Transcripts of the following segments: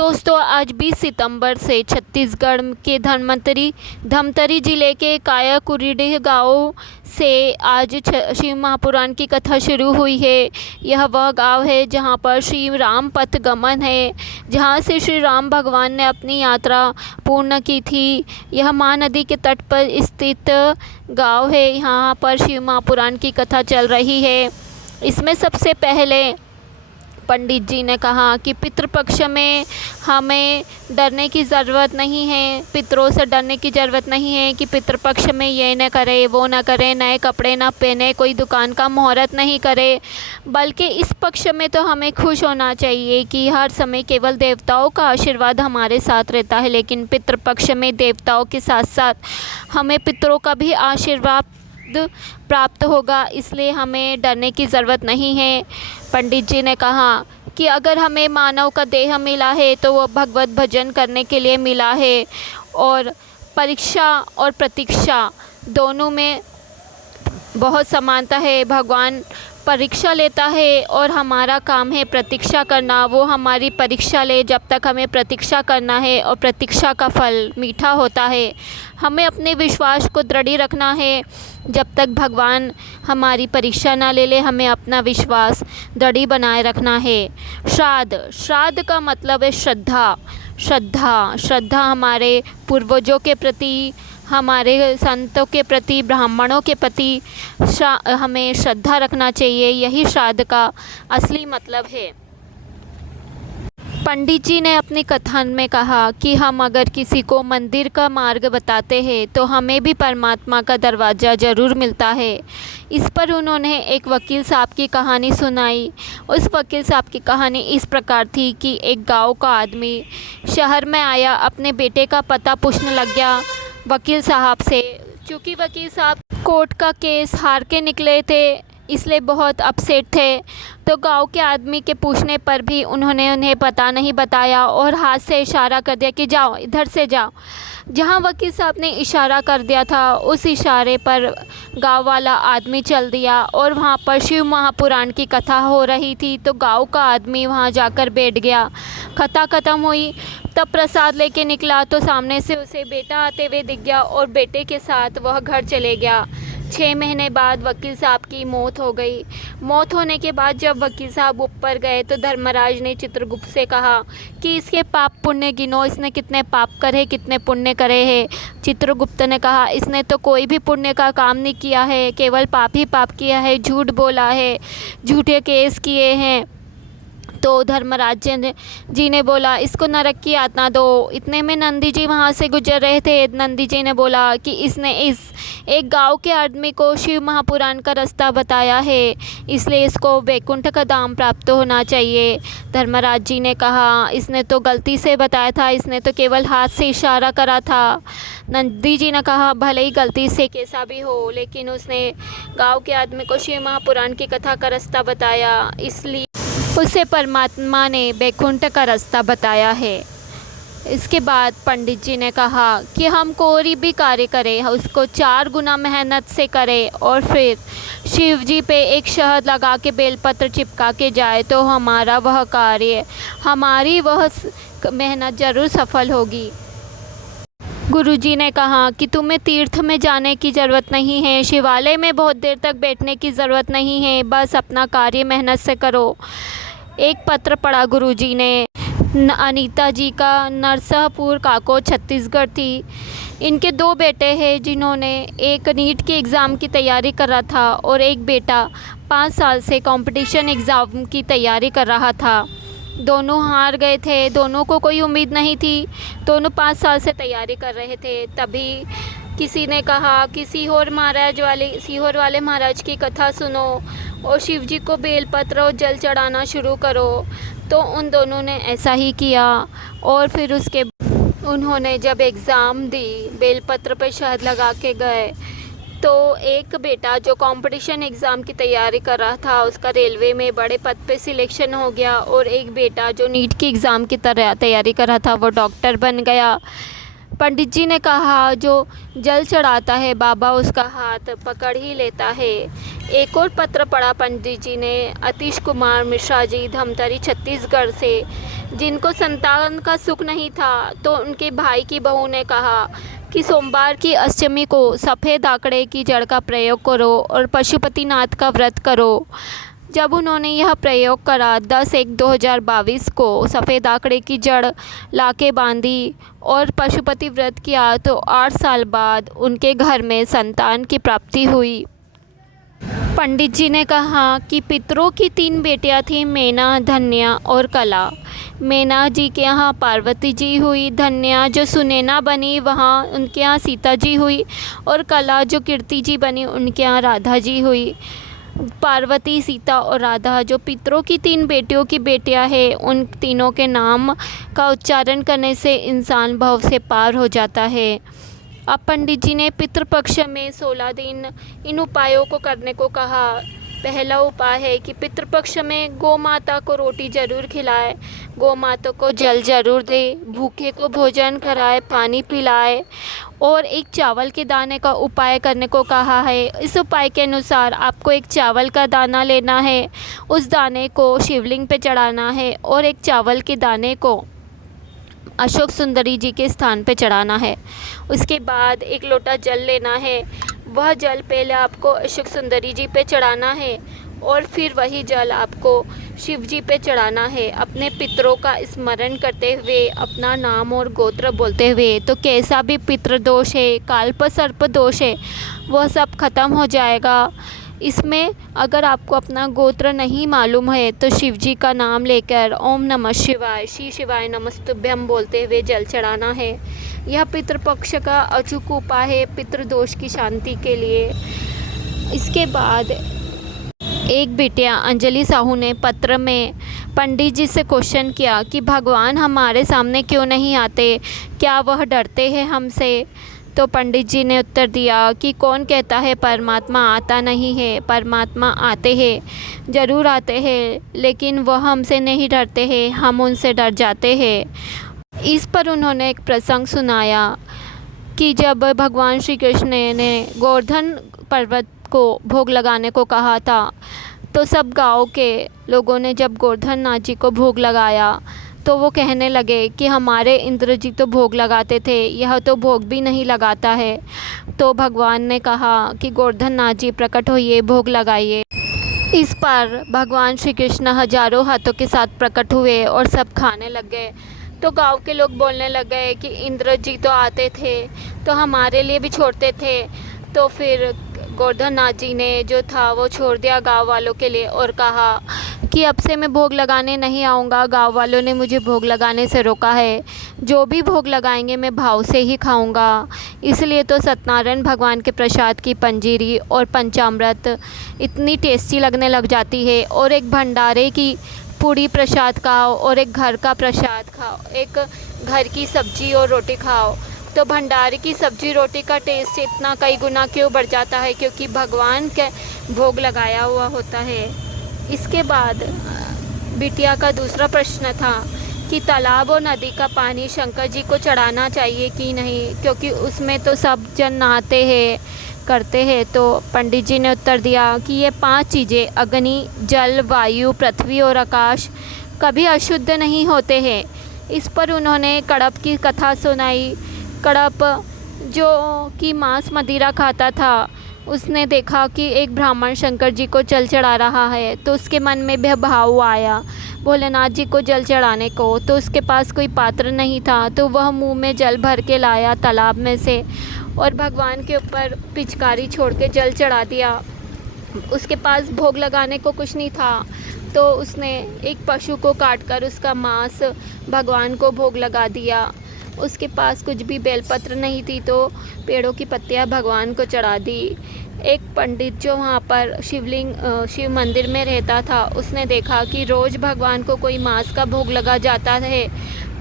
दोस्तों आज 20 सितंबर से छत्तीसगढ़ के धमतरी जिले के कायाकुरीडीह गांव से आज शिव महापुराण की कथा शुरू हुई है। यह वह गांव है जहां पर श्री राम पथ गमन है, जहां से श्री राम भगवान ने अपनी यात्रा पूर्ण की थी। यह महानदी के तट पर स्थित गांव है। यहाँ पर शिव महापुराण की कथा चल रही है। इसमें सबसे पहले पंडित जी ने कहा कि पितृपक्ष में हमें डरने की ज़रूरत नहीं है, पितरों से डरने की ज़रूरत नहीं है कि पितृपक्ष में ये न करे वो न करे, नए कपड़े ना पहने, कोई दुकान का मुहूर्त नहीं करे, बल्कि इस पक्ष में तो हमें खुश होना चाहिए कि हर समय केवल देवताओं का आशीर्वाद हमारे साथ रहता है, लेकिन पितृपक्ष में देवताओं के साथ साथ हमें पितरों का भी आशीर्वाद प्राप्त होगा, इसलिए हमें डरने की ज़रूरत नहीं है। पंडित जी ने कहा कि अगर हमें मानव का देह मिला है तो वो भगवत भजन करने के लिए मिला है, और परीक्षा और प्रतीक्षा दोनों में बहुत समानता है। भगवान परीक्षा लेता है और हमारा काम है प्रतीक्षा करना। वो हमारी परीक्षा ले, जब तक हमें प्रतीक्षा करना है, और प्रतीक्षा का फल मीठा होता है। हमें अपने विश्वास को दृढ़ रखना है। जब तक भगवान हमारी परीक्षा ना ले हमें अपना विश्वास दृढ़ बनाए रखना है। श्राद्ध का मतलब है श्रद्धा हमारे पूर्वजों के प्रति, हमारे संतों के प्रति, ब्राह्मणों के प्रति हमें श्रद्धा रखना चाहिए। यही श्राद्ध का असली मतलब है। पंडित जी ने अपनी कथन में कहा कि हम अगर किसी को मंदिर का मार्ग बताते हैं तो हमें भी परमात्मा का दरवाज़ा ज़रूर मिलता है। इस पर उन्होंने एक वकील साहब की कहानी सुनाई। उस वकील साहब की कहानी इस प्रकार थी कि एक गांव का आदमी शहर में आया, अपने बेटे का पता पूछने लग गया वकील साहब से। चूँकि वकील साहब कोर्ट का केस हार के निकले थे, इसलिए बहुत अपसेट थे, तो गांव के आदमी के पूछने पर भी उन्होंने उन्हें पता नहीं बताया और हाथ से इशारा कर दिया कि जाओ, इधर से जाओ। जहां वकील साहब ने इशारा कर दिया था, उस इशारे पर गांव वाला आदमी चल दिया और वहां पर शिव महापुराण की कथा हो रही थी। तो गांव का आदमी वहां जाकर बैठ गया। कथा ख़त्म हुई, तब प्रसाद लेके निकला तो सामने से उसे बेटा आते हुए दिख गया और बेटे के साथ वह घर चले गया। 6 महीने बाद वकील साहब की मौत हो गई। मौत होने के बाद जब वकील साहब ऊपर गए तो धर्मराज ने चित्रगुप्त से कहा कि इसके पाप पुण्य गिनो, इसने कितने पाप करे, कितने पुण्य करे हैं। चित्रगुप्त ने कहा इसने तो कोई भी पुण्य का काम नहीं किया है, केवल पाप ही पाप किया है, झूठ बोला है, झूठे केस किए हैं। तो धर्मराज जी ने बोला इसको नरक की यातना दो। इतने में नंदी जी वहाँ से गुजर रहे थे। नंदी जी ने बोला कि इसने इस एक गांव के आदमी को शिव महापुराण का रास्ता बताया है, इसलिए इसको वैकुंठ का धाम प्राप्त होना चाहिए। धर्मराज जी ने कहा इसने तो गलती से बताया था, इसने तो केवल हाथ से इशारा करा था। नंदी जी ने कहा भले ही गलती से कैसा भी हो, लेकिन उसने गाँव के आदमी को शिव महापुराण की कथा का रास्ता बताया, इसलिए उसे परमात्मा ने वैकुंठ का रास्ता बताया है। इसके बाद पंडित जी ने कहा कि हम कोई भी कार्य करें उसको 4 गुना मेहनत से करें, और फिर शिव जी पे एक शहद लगा के बेलपत्र चिपका के जाए तो हमारा वह कार्य, हमारी वह मेहनत ज़रूर सफल होगी। गुरुजी ने कहा कि तुम्हें तीर्थ में जाने की ज़रूरत नहीं है, शिवालय में बहुत देर तक बैठने की ज़रूरत नहीं है, बस अपना कार्य मेहनत से करो। एक पत्र पढ़ा गुरुजी ने। अनीता जी का नरसापुर काको छत्तीसगढ़ थी। इनके 2 बेटे हैं जिन्होंने एक नीट के एग्ज़ाम की तैयारी कर रहा था और एक बेटा 5 साल से कंपटीशन एग्ज़ाम की तैयारी कर रहा था। दोनों हार गए थे, दोनों को कोई उम्मीद नहीं थी, दोनों 5 साल से तैयारी कर रहे थे। तभी किसी ने कहा कि सीहोर वाले महाराज की कथा सुनो और शिव जी को बेलपत्र और जल चढ़ाना शुरू करो। तो उन दोनों ने ऐसा ही किया, और फिर उसके उन्होंने जब एग्ज़ाम दी, बेलपत्र पर शहद लगा के गए, तो एक बेटा जो कंपटीशन एग्ज़ाम की तैयारी कर रहा था उसका रेलवे में बड़े पद पे सिलेक्शन हो गया, और एक बेटा जो नीट की एग्ज़ाम की तैयारी कर रहा था वो डॉक्टर बन गया। पंडित जी ने कहा, जो जल चढ़ाता है बाबा उसका हाथ पकड़ ही लेता है। एक और पत्र पढ़ा पंडित जी ने अतीश कुमार मिश्रा जी, धमतरी छत्तीसगढ़ से, जिनको संतान का सुख नहीं था, तो उनके भाई की बहू ने कहा कि सोमवार की अष्टमी को सफ़ेद आंकड़े की जड़ का प्रयोग करो और पशुपतिनाथ का व्रत करो। जब उन्होंने यह प्रयोग करा 10/1/2022 को सफ़ेद आंकड़े की जड़ लाके बांधी और पशुपति व्रत किया, तो 8 साल बाद उनके घर में संतान की प्राप्ति हुई। पंडित जी ने कहा कि पितरों की 3 बेटियां थीं, मैना, धन्या और कला। मैना जी के यहाँ पार्वती जी हुई, धन्या जो सुनैना बनी वहाँ उनके यहाँ सीता जी हुई, और कला जो कीर्ति जी बनी उनके यहाँ राधा जी हुई। पार्वती, सीता और राधा जो पितरों की 3 बेटियों की बेटियां हैं, उन तीनों के नाम का उच्चारण करने से इंसान भव से पार हो जाता है। अब पंडित जी ने पितृपक्ष में 16 दिन इन उपायों को करने को कहा। पहला उपाय है कि पितृपक्ष में गौ माता को रोटी जरूर खिलाए, गौ माता को जल जरूर दे, भूखे को भोजन कराए, पानी पिलाए, और एक चावल के दाने का उपाय करने को कहा है। इस उपाय के अनुसार आपको एक चावल का दाना लेना है, उस दाने को शिवलिंग पे चढ़ाना है, और एक चावल के दाने को अशोक सुंदरी जी के स्थान पे चढ़ाना है। उसके बाद एक लोटा जल लेना है, वह जल पहले आपको अशोक सुंदरी जी पे चढ़ाना है, और फिर वही जल आपको शिव जी पे चढ़ाना है, अपने पितरों का स्मरण करते हुए, अपना नाम और गोत्र बोलते हुए। तो कैसा भी पितृ दोष है, काल्प सर्प दोष है, वह सब खत्म हो जाएगा। इसमें अगर आपको अपना गोत्र नहीं मालूम है तो शिव जी का नाम लेकर ओम नमः शिवाय, श्री शिवाय नमस्तुभ्यम बोलते हुए जल चढ़ाना है। यह पितृपक्ष का अचूक उपाय है पितृदोष की शांति के लिए। इसके बाद एक बिटिया अंजलि साहू ने पत्र में पंडित जी से क्वेश्चन किया कि भगवान हमारे सामने क्यों नहीं आते, क्या वह डरते हैं हमसे? तो पंडित जी ने उत्तर दिया कि कौन कहता है परमात्मा आता नहीं है, परमात्मा आते हैं, ज़रूर आते हैं, लेकिन वह हमसे नहीं डरते हैं, हम उनसे डर जाते हैं। इस पर उन्होंने एक प्रसंग सुनाया कि जब भगवान श्री कृष्ण ने गोवर्धन पर्वत को भोग लगाने को कहा था, तो सब गांव के लोगों ने जब गोवर्धन नाथ जी को भोग लगाया तो वो कहने लगे कि हमारे इंद्र जी तो भोग लगाते थे, यह तो भोग भी नहीं लगाता है। तो भगवान ने कहा कि गोवर्धन नाथ जी प्रकट होइए, भोग लगाइए। इस पर भगवान श्री कृष्ण हजारों हाथों के साथ प्रकट हुए और सब खाने लग गए। तो गांव के लोग बोलने लग गए कि इंद्र जी तो आते थे तो हमारे लिए भी छोड़ते थे। तो फिर गोवर्धन नाथ जी ने जो था वो छोड़ दिया गांव वालों के लिए और कहा कि अब से मैं भोग लगाने नहीं आऊँगा, गांव वालों ने मुझे भोग लगाने से रोका है, जो भी भोग लगाएंगे मैं भाव से ही खाऊंगा। इसलिए तो सत्यनारायण भगवान के प्रसाद की पंजीरी और पंचामृत इतनी टेस्टी लगने लग जाती है, और एक भंडारे की पूड़ी प्रसाद खाओ और एक घर का प्रसाद खाओ, एक घर की सब्जी और रोटी खाओ, तो भंडारे की सब्जी रोटी का टेस्ट इतना कई गुना क्यों बढ़ जाता है, क्योंकि भगवान के भोग लगाया हुआ होता है। इसके बाद बिटिया का दूसरा प्रश्न था कि तालाब और नदी का पानी शंकर जी को चढ़ाना चाहिए कि नहीं, क्योंकि उसमें तो सब जन नहाते हैं करते हैं। तो पंडित जी ने उत्तर दिया कि ये 5 चीज़ें अग्नि, जल, वायु, पृथ्वी और आकाश कभी अशुद्ध नहीं होते हैं। इस पर उन्होंने कड़प की कथा सुनाई। कड़प जो कि मांस मदिरा खाता था, उसने देखा कि एक ब्राह्मण शंकर जी को जल चढ़ा रहा है, तो उसके मन में भी भाव आया भोलेनाथ जी को जल चढ़ाने को। तो उसके पास कोई पात्र नहीं था, तो वह मुंह में जल भर के लाया तालाब में से और भगवान के ऊपर पिचकारी छोड़ के जल चढ़ा दिया। उसके पास भोग लगाने को कुछ नहीं था, तो उसने एक पशु को काटकर उसका मांस भगवान को भोग लगा दिया। उसके पास कुछ भी बेलपत्र नहीं थी, तो पेड़ों की पत्तियां भगवान को चढ़ा दी। एक पंडित जो वहाँ पर शिव मंदिर में रहता था, उसने देखा कि रोज़ भगवान को कोई मांस का भोग लगा जाता है,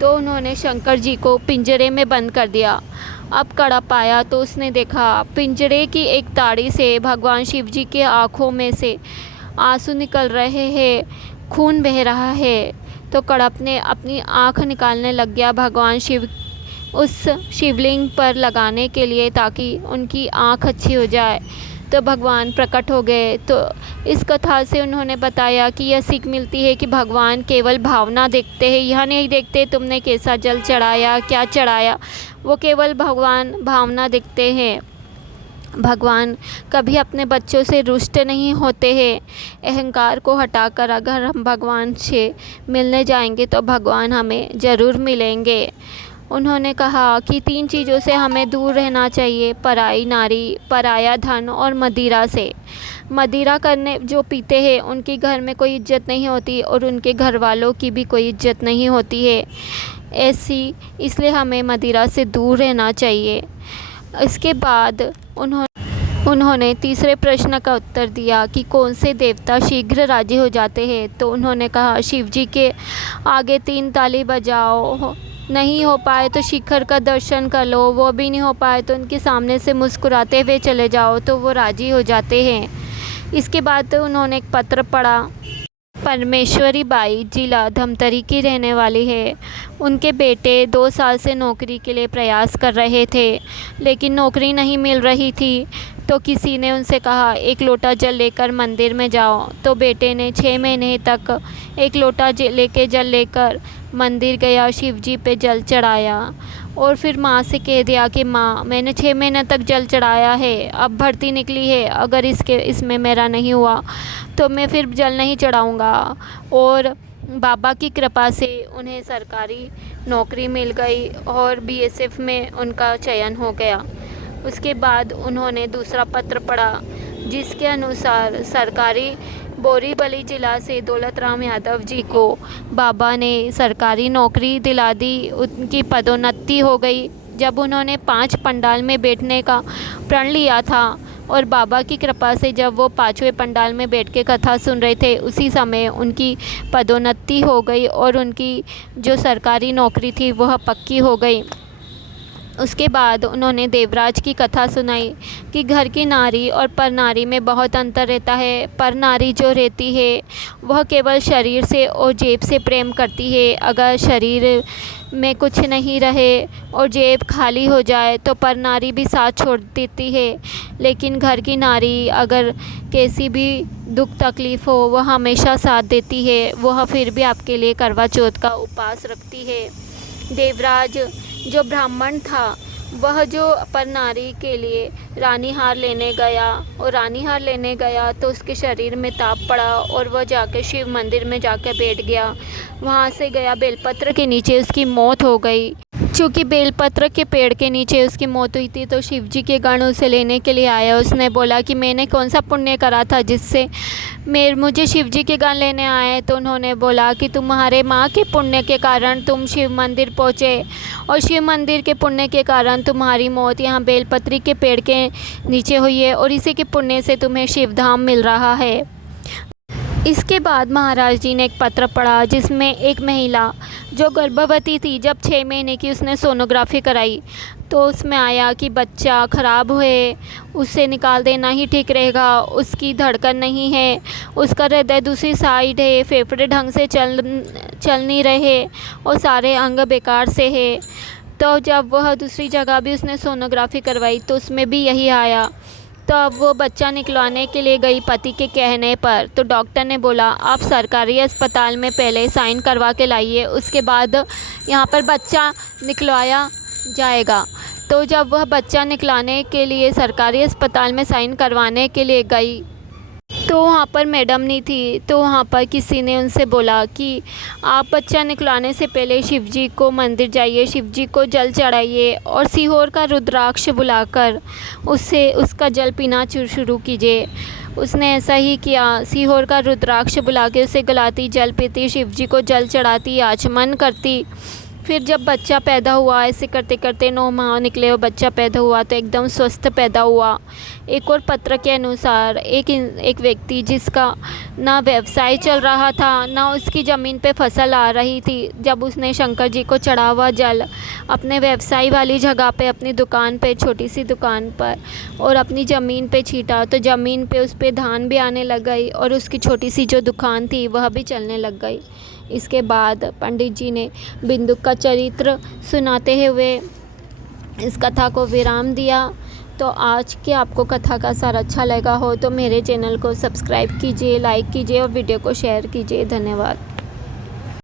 तो उन्होंने शंकर जी को पिंजरे में बंद कर दिया। अब कड़प आया तो उसने देखा पिंजरे की एक ताड़ी से भगवान शिव जी के आँखों में से आंसू निकल रहे हैं, खून बह रहा है। तो कड़प ने अपनी आँख निकालने लग गया भगवान शिव उस शिवलिंग पर लगाने के लिए ताकि उनकी आँख अच्छी हो जाए। तो भगवान प्रकट हो गए। तो इस कथा से उन्होंने बताया कि यह सीख मिलती है कि भगवान केवल भावना देखते हैं, यह नहीं देखते तुमने कैसा जल चढ़ाया, क्या चढ़ाया, वो केवल भगवान भावना देखते हैं। भगवान कभी अपने बच्चों से रुष्ट नहीं होते हैं। अहंकार को हटाकर अगर हम भगवान से मिलने जाएंगे तो भगवान हमें ज़रूर मिलेंगे। उन्होंने कहा कि 3 चीज़ों से हमें दूर रहना चाहिए, पराई नारी, पराया धन और मदिरा से। मदिरा करने जो पीते हैं उनके घर में कोई इज्जत नहीं होती और उनके घर वालों की भी कोई इज्जत नहीं होती है। इसलिए हमें मदिरा से दूर रहना चाहिए। इसके बाद उन्होंने तीसरे प्रश्न का उत्तर दिया कि कौन से देवता शीघ्र राजी हो जाते हैं। तो उन्होंने कहा शिव जी के आगे 3 ताली बजाओ, नहीं हो पाए तो शिखर का दर्शन कर लो, वो भी नहीं हो पाए तो उनके सामने से मुस्कुराते हुए चले जाओ तो वो राजी हो जाते हैं। इसके बाद उन्होंने एक पत्र पढ़ा। परमेश्वरी बाई जिला धमतरी की रहने वाली है। उनके बेटे 2 साल से नौकरी के लिए प्रयास कर रहे थे, लेकिन नौकरी नहीं मिल रही थी। तो किसी ने उनसे कहा 1 लोटा जल लेकर मंदिर में जाओ। तो बेटे ने 6 महीने तक 1 लोटा जल लेकर मंदिर गया, शिव जी पे जल चढ़ाया और फिर माँ से कह दिया कि माँ, मैंने 6 महीने तक जल चढ़ाया है, अब भर्ती निकली है, अगर इसमें मेरा नहीं हुआ तो मैं फिर जल नहीं चढ़ाऊँगा। और बाबा की कृपा से उन्हें सरकारी नौकरी मिल गई और बीएसएफ में उनका चयन हो गया। उसके बाद उन्होंने दूसरा पत्र पढ़ा, जिसके अनुसार सरकारी बोरीवली जिला से दौलत राम यादव जी को बाबा ने सरकारी नौकरी दिला दी, उनकी पदोन्नति हो गई। जब उन्होंने 5 पंडाल में बैठने का प्रण लिया था और बाबा की कृपा से जब वो 5वें पंडाल में बैठ के कथा सुन रहे थे, उसी समय उनकी पदोन्नति हो गई और उनकी जो सरकारी नौकरी थी वह पक्की हो गई। उसके बाद उन्होंने देवराज की कथा सुनाई कि घर की नारी और पर नारी में बहुत अंतर रहता है। पर नारी जो रहती है वह केवल शरीर से और जेब से प्रेम करती है। अगर शरीर में कुछ नहीं रहे और जेब खाली हो जाए तो पर नारी भी साथ छोड़ देती है। लेकिन घर की नारी अगर कैसी भी दुख तकलीफ़ हो वह हमेशा साथ देती है। वह फिर भी आपके लिए करवा चौथ का उपवास रखती है। देवराज जो ब्राह्मण था वह जो पर नारी के लिए रानी हार लेने गया और रानी हार लेने गया तो उसके शरीर में ताप पड़ा और वह जाकर शिव मंदिर में जाकर बैठ गया। वहाँ से गया, बेलपत्र के नीचे उसकी मौत हो गई। चूँकि बेलपत्र के पेड़ के नीचे उसकी मौत हुई थी तो शिव जी के गण उसे लेने के लिए आया। उसने बोला कि मैंने कौन सा पुण्य करा था जिससे मुझे शिव जी के गण लेने आए। तो उन्होंने बोला कि तुम्हारे माँ के पुण्य के कारण तुम शिव मंदिर पहुँचे और शिव मंदिर के पुण्य के कारण तुम्हारी मौत यहाँ बेलपत्री के पेड़ के नीचे हुई है और इसी के पुण्य से तुम्हें शिवधाम मिल रहा है। इसके बाद महाराज जी ने एक पत्र पढ़ा जिसमें एक महिला जो गर्भवती थी, जब 6 महीने की उसने सोनोग्राफी कराई तो उसमें आया कि बच्चा ख़राब हुए, उसे निकाल देना ही ठीक रहेगा। उसकी धड़कन नहीं है, उसका हृदय दूसरी साइड है, फेफड़े ढंग से चल नहीं रहे और सारे अंग बेकार से है। तो जब वह दूसरी जगह भी उसने सोनोग्राफी करवाई तो उसमें भी यही आया। तो अब वो बच्चा निकलवाने के लिए गई पति के कहने पर। तो डॉक्टर ने बोला आप सरकारी अस्पताल में पहले साइन करवा के लाइए, उसके बाद यहाँ पर बच्चा निकलवाया जाएगा। तो जब वह बच्चा निकलाने के लिए सरकारी अस्पताल में साइन करवाने के लिए गई तो वहाँ पर मैडम नहीं थी। तो वहाँ पर किसी ने उनसे बोला कि आप बच्चा निकलाने से पहले शिव जी को मंदिर जाइए, शिव जी को जल चढ़ाइए और सीहोर का रुद्राक्ष बुलाकर उससे उसका जल पीना शुरू कीजिए। उसने ऐसा ही किया। सीहोर का रुद्राक्ष बुला के उसे गलाती, जल पीती, शिव जी को जल चढ़ाती, आचमन करती। फिर जब बच्चा पैदा हुआ, ऐसे करते करते 9 माह निकले और बच्चा पैदा हुआ तो एकदम स्वस्थ पैदा हुआ। एक और पत्र के अनुसार एक व्यक्ति जिसका ना व्यवसाय चल रहा था ना उसकी ज़मीन पे फसल आ रही थी, जब उसने शंकर जी को चढ़ा हुआ जल अपने व्यवसाय वाली जगह पे, अपनी दुकान पे, छोटी सी दुकान पर और अपनी ज़मीन पे छीटा तो ज़मीन पे उस पर धान भी आने लग गई और उसकी छोटी सी जो दुकान थी वह भी चलने लग गई। इसके बाद पंडित जी ने बिंदु का चरित्र सुनाते हुए इस कथा को विराम दिया। तो आज की आपको कथा का सार अच्छा लगा हो तो मेरे चैनल को सब्सक्राइब कीजिए, लाइक कीजिए और वीडियो को शेयर कीजिए। धन्यवाद।